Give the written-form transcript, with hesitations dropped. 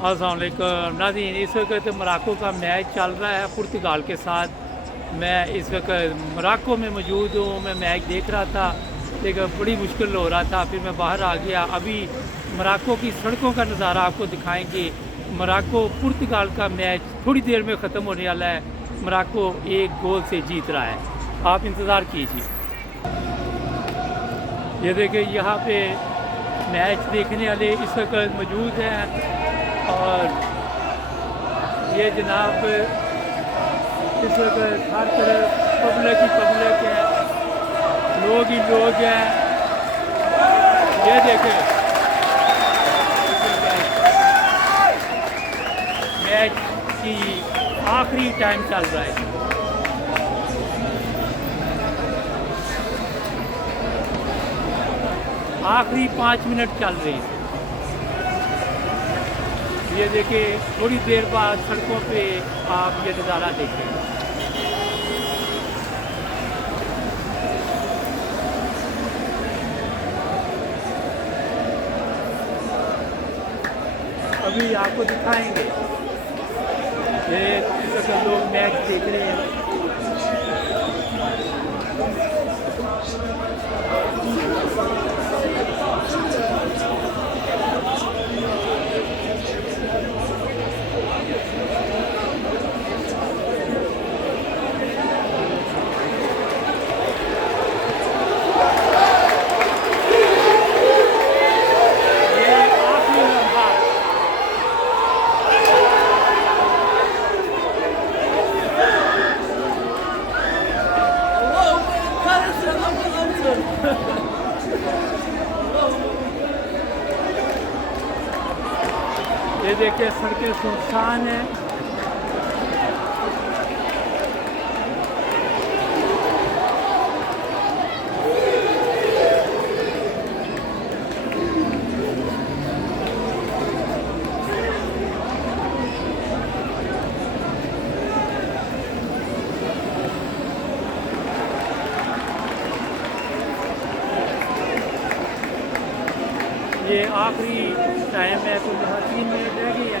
अस्सलाम वालेकुम नाज़रीन, इस वक्त मोरक्को का मैच चल रहा है पुर्तगाल के साथ। मैं इस वक्त मोरक्को में मौजूद हूँ। मैं मैच देख रहा था, लेकिन बड़ी मुश्किल हो रहा था। फिर मैं बाहर आ गया। अभी मोरक्को की सड़कों का नज़ारा आपको दिखाएंगे। मोरक्को पुर्तगाल का मैच थोड़ी देर में ख़त्म होने वाला है। मोरक्को 1 गोल से जीत रहा है, आप इंतज़ार कीजिए। ये देखिए, यहाँ पे मैच देखने वाले इस वक्त मौजूद हैं और ये जनाब इस वक्त हर तरफ पब्लिक ही पब्लिक है, लोग ही लोग हैं। ये देखें, मैच की आखिरी टाइम चल रहा है। आखिरी 5 मिनट चल रहे हैं। ये देखिए, थोड़ी देर बाद सड़कों पे आप ये नज़ारा देखें। अभी आपको दिखाएंगे। ये इस वक्त लोग मैच देख रहे हैं। ये देखिए, सड़कें सुनसान हैं। ये आखिरी टाइम है, तो यहाँ 3 मिनट रह गई है।